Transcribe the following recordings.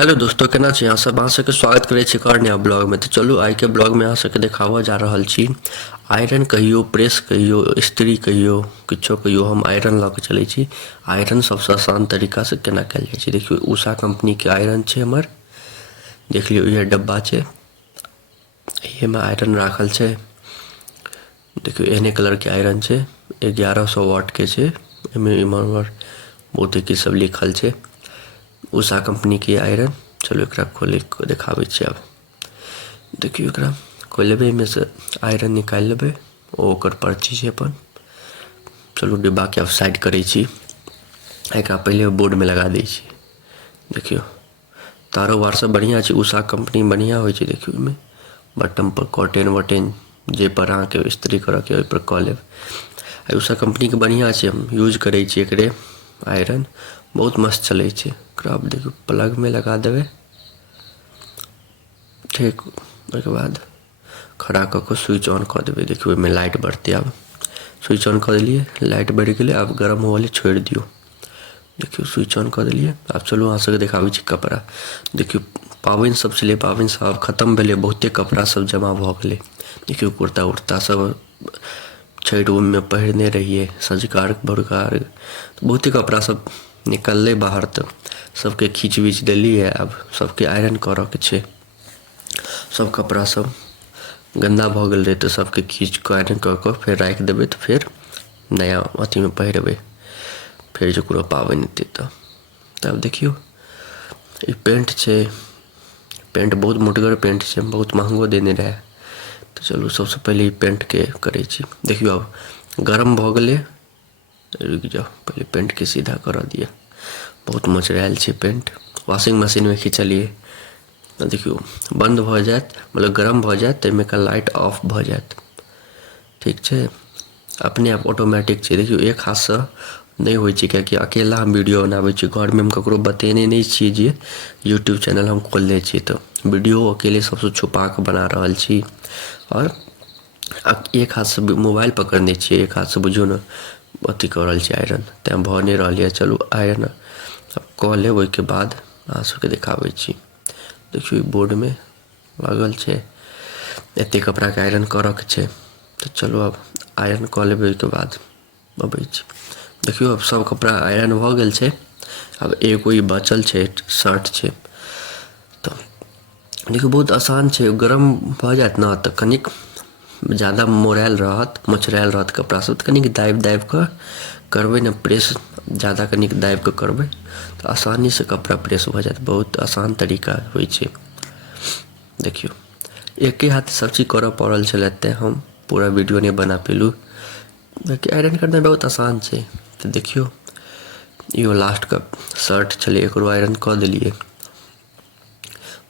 Hello दोस्तों, केना छी अहाँ सब? अहाँ सबके स्वागत करै छी एक और नया ब्लॉग में। तो चलू आइ के ब्लॉग में अहाँ सबके देखाबऽ जा रहल छी आयरन कहियो, प्रेस कहियो, इस्त्री कहियो, किछो कहियो। हम आयरन लऽ के चलै छी। आयरन सबसे आसान तरीका से केना कयल जाइ छै देखियो। उषा कंपनी के आयरन छै हमर, देख लियो ये डब्बा छै, ये में आयरन राखल छै। देखियो एहने कलर के आयरन छै, 1100 वाट के छै। एमे इमहर बहुते की सब लिखल छै, उषा कंपनी के आयरन। चलो एकरा खोल के देखाबै छी। अब देखियो एकरा खोल लेबै, एहिमे से आयरन निकालि लेबै, ओकर पर्ची छै अपन। चलू डिब्बा के अब साइड करै छी। एकरा पहले बोर्ड में लगा दै छी। देखियो तारो वार सब बढ़िया छै, उषा कंपनी बढ़िया होइ छै। देखियो एहिमे बटन पर कॉटन वटन जे पर अहाँके इस्त्री करऽ के ओहि पर कऽ लेब। उषा कंपनी के बढ़िया छै, हम यूज करै छी एकरे आयरन, बहुत मस्त चलै छै। एकरा अब देखियो प्लग में लगा देबै, ठीक। ओहिके बाद खड़ा कऽ के स्विच ऑन कऽ देबै। देखियो एहिमे लाइट बढ़तै। अब स्विच ऑन कऽ देलिए, लाइट बढ़ि गेलै। अब गरम होवऽ ले छोड़ दियो। देखियो स्विच ऑन कऽ देलिए। अब चलू अहाँ सबके देखाबै छी कपड़ा। देखियो पाबनि सब छलै, पाबनि सब आब खत्म भेलै, बहुते कपड़ा सब जमा भऽ गेलै। देखियो कुर्ता उर्ता सब छठि में पहिरने रहिए, सँझुका अर्घ भोरका अर्घ, बहुते कपड़ा सब निकललै बाहर। तऽ सबके खींच विच देलिए। अब सबके आयरन करऽ के छै। सब कपड़ा सब गंदा भऽ गेल रहै तऽ सबके खींच कऽ आयरन कऽ के फेर राखि देबै, तऽ फेर नया अथी में पहिरबै। फेर जो कोनो पाबनि एतै तऽ तब देखियो ई पेंट छै। पेंट बहुत मोटगर पेंट छै, बहुत महंगो देने रहे। तो चलू सबसे पहले ई पेंट के करै छी। देखियो अब गरम भऽ गेलै, रुकि जाओ, पहले पेंट के सीधा करऽ दिया। बहुत मोचरायल छै पेंट, वॉशिंग मशीन में खींचलिए। देखियो बंद भऽ जायत, मतलब गरम भऽ जायत, ताहिमे का लाइट ऑफ भऽ जायत, ठीक छै। अपने आप ऑटोमेटिक छै। देखियो एक हाथ से नहीं होइ छै, कियाकि अकेला हम वीडियो बनाबै छी। घर में हम ककरो बतेने नहीं छियै जे यूट्यूब चैनल हम खोलने छी, तो वीडियो अकेले सबसे छुपा के बना रहल छी। और एक हाथ से मोबाइल पकड़ने छियै, एक हाथ से बुझियो ने अथी कऽ रहल छी आयरन, तेँ भऽ नहीं रहल यऽ। चलू आयरन अब कऽ लेब, ओहिके बाद अहाँ सबके देखाबै छी। देखियो बोर्ड में लागल छै, एते कपड़ा के आयरन करऽ के छै। तो चलो अब आयरन कऽ लेबै, ओहिके बाद अबै छी। देखियो अब सब कपड़ा आयरन भऽ गेल छै। अब एगो ई बचल छै, शर्ट छै। तो देखियो बहुत आसान छै। गरम भऽ जायत ना तऽ कनिक ज़्यादा मोड़ायल रहत कपड़ा सब, तऽ कनिक दाबि दाबि कऽ करबै ने प्रेस, ज़्यादा कनिक दाबि कऽ करबै तऽ आसानी से कपड़ा प्रेस भऽ जायत। बहुत आसान तरीका होइ छै। देखियो एके हाथ सब चीज करऽ पड़ल छलै, तेँ हम पूरा वीडियो नहीं बना पेलू। बाकी आयरन करना बहुत आसान छै। तो देखियो यो लास्ट का शर्ट छलै, एकरो आयरन कऽ देलिए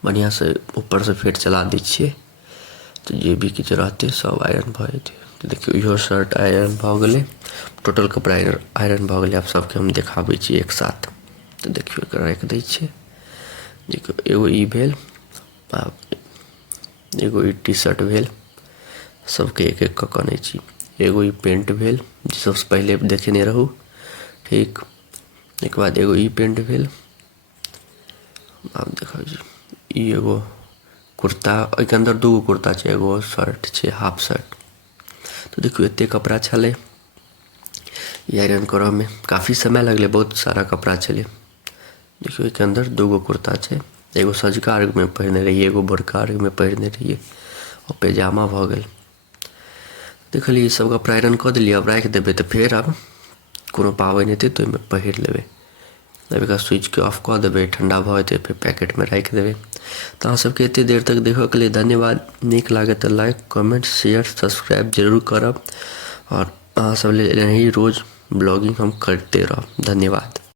बढ़िया से। ऊपर से फेर चला दै छियै, तो जे भी किछु रहतै सब आयरन भऽ जेतै। तो देखियो इहो शर्ट आयरन भऽ गेलै, टोटल कपड़ा आयरन भऽ गेलै। आब सबके हम देखाबै छी एक साथ। तो देखियो एकरा राखि दै छियै। देखियो एगो ई भेल, एगो ई टी शर्ट भेल, सबके एक एक कऽ कनै छी। एगो ई पेंट भेल, जे सबसे पहले देखेने रहू, ठीक। एक बाद एगो ई पेंट भेल। आब देखा जी ई एगो कुर्ता, ओहिके अंदर दूगो कुर्ता छै, एगो शर्ट छै, हाफ शर्ट। तो देखियो एते कपड़ा छलै ई आयरन करऽ में, काफ़ी समय लगलै, बहुत सारा कपड़ा छलै। देखियो एके अंदर दूगो कुर्ता छै, एगो सँझुका अर्घ में पहिरने रहिए, एगो भोरका अर्घ में पहिरने रहिए, और पैजामा भऽ गेल। देखलिए सब कपड़ा आयरन कऽ देलिए। अब राखि देबै, तऽ फेर अब कोनो पाबनि एतै तऽ ओहिमे पहिर लेबै। अब एकरा स्विच के ऑफ कऽ देबै, ठंडा भऽ जेतै, फिर पैकेट में राखि देबै। तऽ अहाँ सबके एते देर तक देखऽ के लिए धन्यवाद। नीक लागे तऽ लाइक, कमेंट, शेयर, सब्सक्राइब जरूर करब। और अहाँ सब लेल एनाही रोज ब्लॉगिंग हम करते रहब। धन्यवाद।